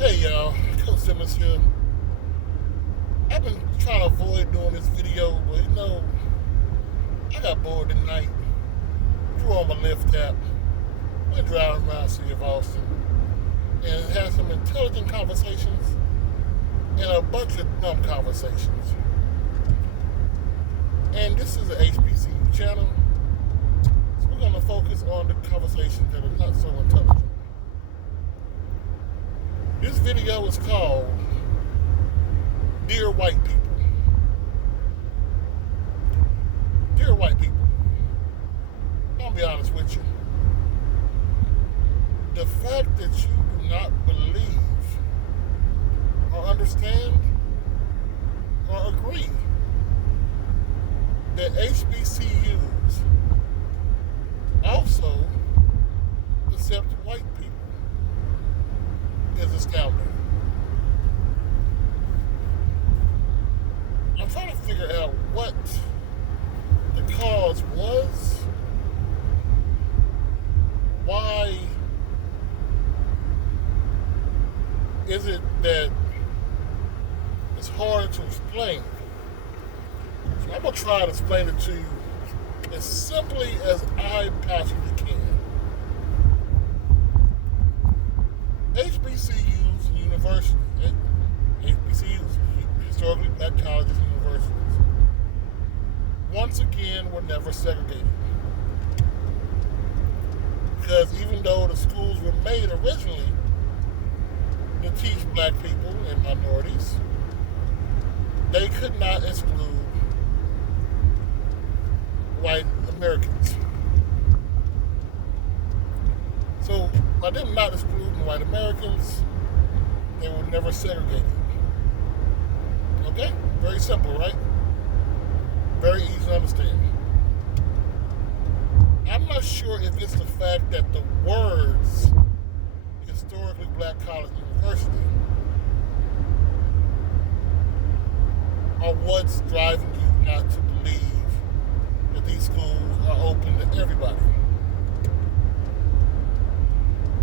Hey y'all, Coach Simmons here. I've been trying to avoid doing this video, but I got bored tonight. Threw on my lift app, went driving around the city of Austin, and had some intelligent conversations and a bunch of dumb conversations. And this is an HBCU channel, so we're going to focus on the conversations that are not so intelligent. This video is called Dear White People. Dear white people, I'll be honest with you. The fact that you do not believe or understand or agree that HBCUs also accept white people is astounding. I'm trying to figure out what the cause was. Why is it that it's hard to explain? So I'm going to try to explain it to you as simply as I possibly can. HBCUs and universities, HBCUs, historically black colleges and universities, once again were never segregated. Because even though the schools were made originally to teach black people and minorities, they could not exclude white Americans. So by them not excluding white Americans, they were never segregated. Okay? Very simple, right? Very easy to understand. I'm not sure if it's the fact that the words historically black college university are what's driving you not to believe that these schools are open to everybody.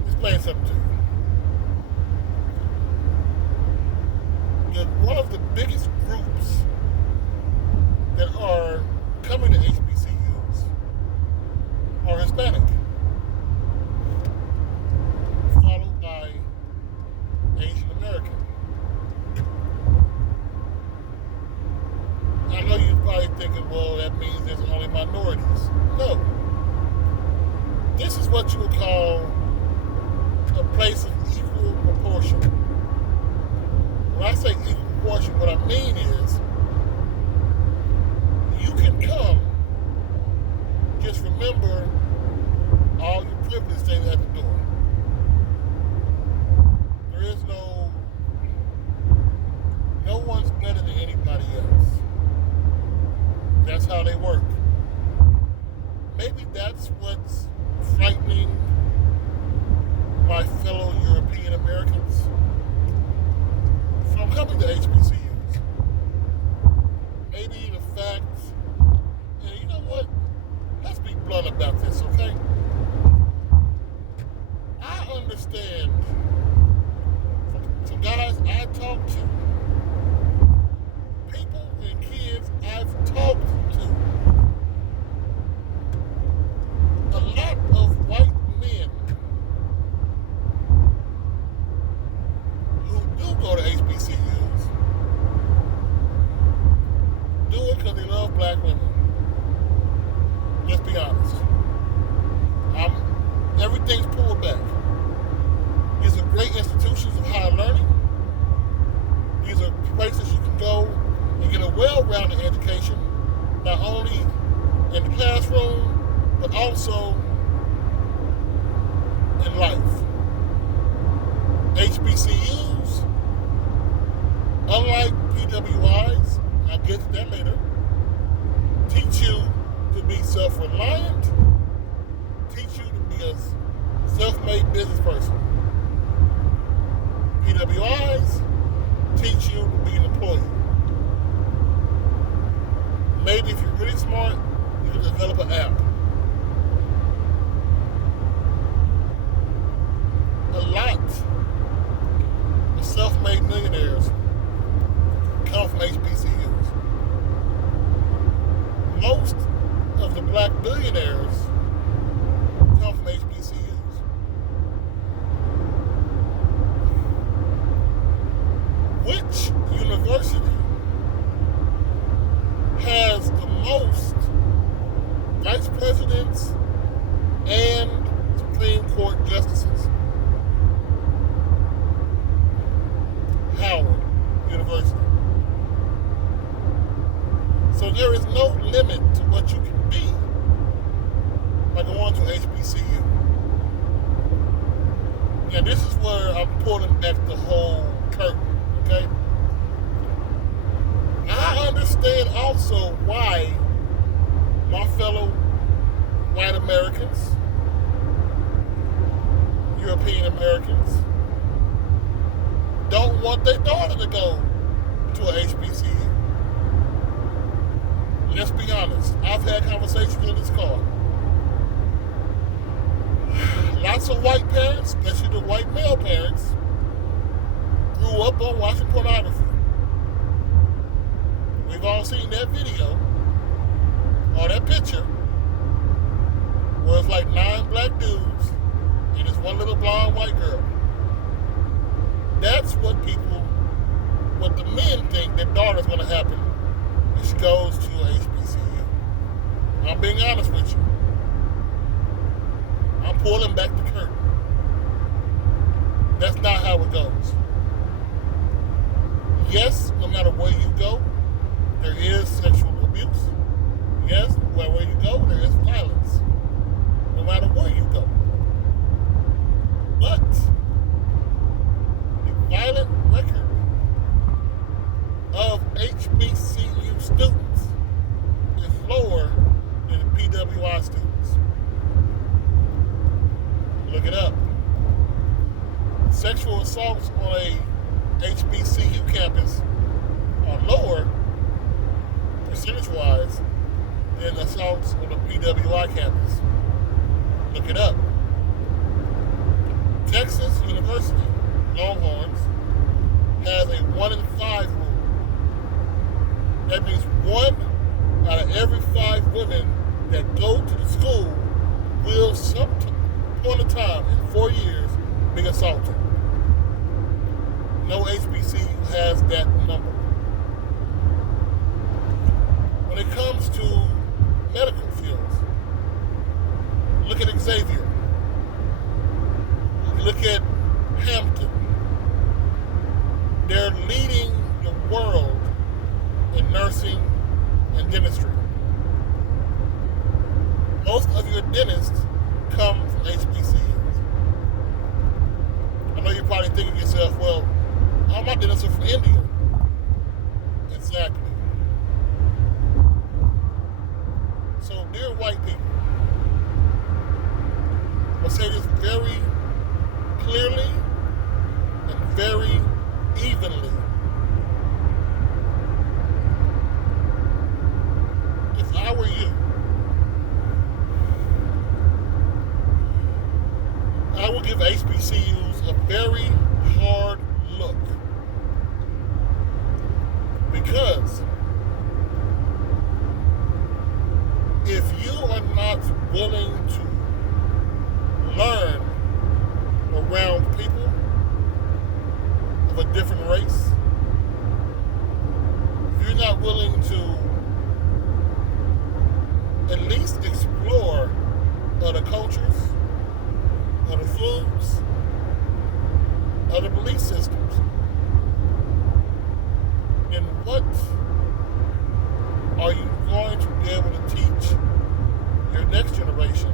Explain something to you. One of the biggest groups that are coming to HBCUs are Hispanic, followed by Asian American. I know you're probably thinking, well, that means there's only minorities. No. This is what you would call a place of equal proportion. When I say equal proportion, what I mean is you can come, just remember all your privilege things at the door. There is no one's better than anybody else. That's how they work. Maybe that's what's frightening my fellow European Americans from coming to HBCUs. Maybe the fact, and you know what? Let's be blunt about this, okay? I understand from some guys I talk to, people and kids I've talked to, a lot of white men who do go to HBCUs do it because they love black women. Let's be honest. Everything's pulled back. These are great institutions of higher learning. These are places you can go and get a well-rounded education, not only in the classroom, but also in life. HBCUs, unlike PWIs, I'll get to that later, teach you to be self-reliant, teach you to be a self-made business person. PWIs teach you to be an employee. Maybe if you're really smart, you can develop an app. A lot where I'm pulling back the whole curtain, okay? I understand also why my fellow white Americans, European Americans, don't want their daughter to go to a HBCU. Let's be honest. I've had conversations in this car. Lots of white parents, especially the white male parents, grew up on watching pornography. We've all seen that video or that picture where it's like 9 black dudes and it's one little blonde white girl. That's what the men think their daughter's going to happen if she goes to a HBCU. I'm being honest with you. I'm pulling back the curtain. That's not how it goes. Yes, no matter where you go, there is sexual abuse. Yes, wherever you go, there is violence. No matter where you go. But the violent record of HBCU students is lower than the PWI students. Look it up. Sexual assaults on a HBCU campus are lower, percentage-wise, than assaults on a PWI campus. Look it up. Texas University, Longhorns, has a 1 in 5 rule. That means 1 out of every 5 women that go to the school will some point of time in 4 years be assaulted. No HBCU has that number. When it comes to medical fields, look at Xavier. Look at Hampton. They're leading the world in nursing and dentistry. Most of your dentists come from HBCUs. I know you're probably thinking to yourself, well, all my dentists are from India. Exactly. So, dear white people, I'll say this very clearly and very evenly. If I were you, I would give HBCUs a very hard look. Because if you are not willing to learn around people of a different race, if you're not willing to at least explore other cultures, other foods, other belief systems, then what are you going to be able to teach your next generation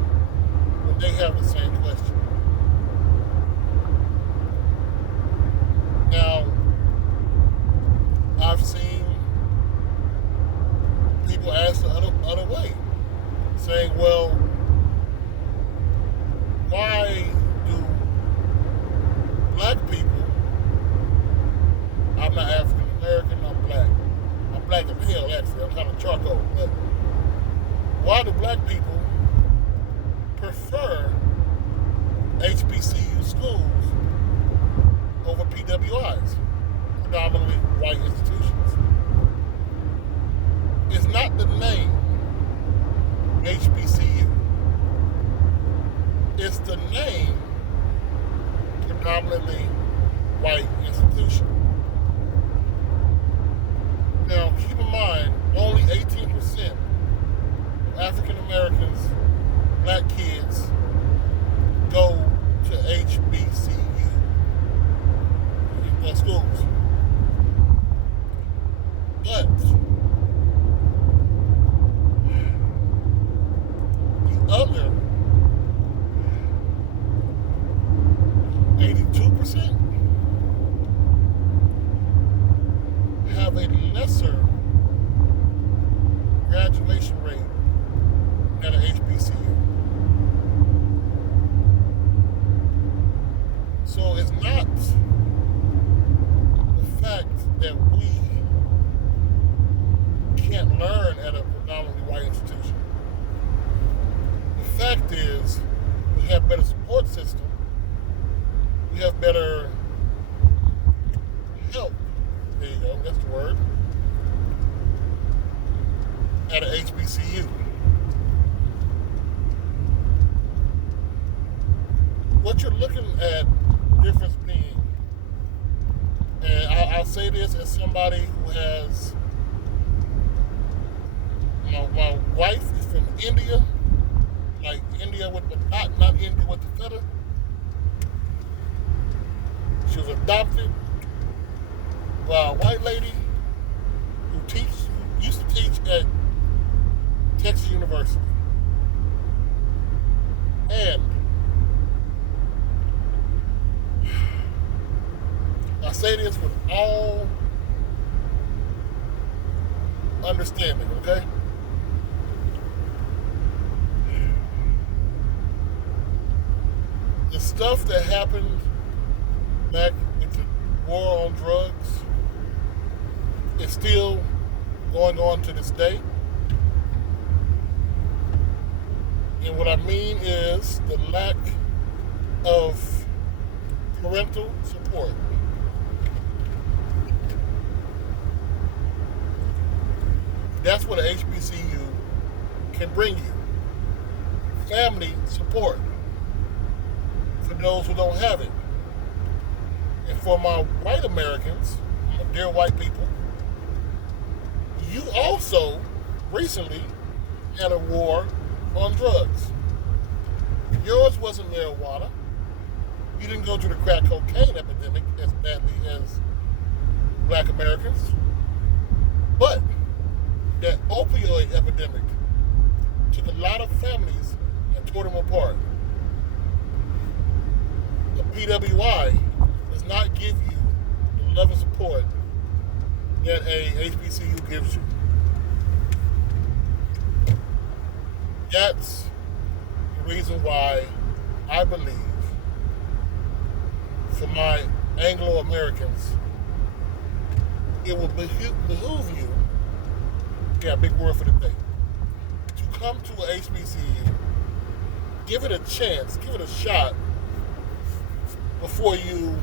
when they have the same question? Now, I've seen people ask the other way, saying, well, why do black people, I'm not African American, I'm black. I'm black as hell, actually. I'm kind of charcoal. But why do black people prefer HBCU schools over PWIs, predominantly white institutions? It's not the name HBCU. It's the name predominantly white institution. Now, keep in mind, only 18% of African Americans, black kids, go to HBCU schools. But the other 82% 50% have a lesser graduation rate at an HBCU. So it's not the fact that we can't learn at a predominantly white institution. The fact is we have better support system, we have better help, there you go, that's the word, at an HBCU. What you're looking at difference being, and I'll say this as somebody who has, my wife is from India, like India with the dot, not India with the feather. She was adopted by a white lady who used to teach at Texas University. And I say this with all understanding, okay? The stuff that happened back with the war on drugs is still going on to this day. And what I mean is the lack of parental support. That's what an HBCU can bring you. Family support for those who don't have it. And for my white Americans, my dear white people, you also recently had a war on drugs. Yours wasn't marijuana. You didn't go through the crack cocaine epidemic as badly as black Americans. But that opioid epidemic took a lot of families and tore them apart. The PWI does not give you the love and support that a HBCU gives you. That's the reason why I believe for my Anglo-Americans, it will behoove you, yeah, big word for the day, to come to a HBCU, give it a chance, give it a shot before you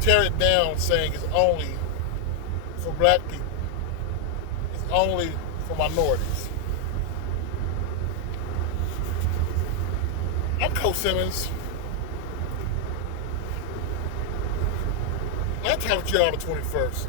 tear it down saying it's only for black people, it's only for minorities. I'm Coach Simmons. I'll talk to you on the 21st.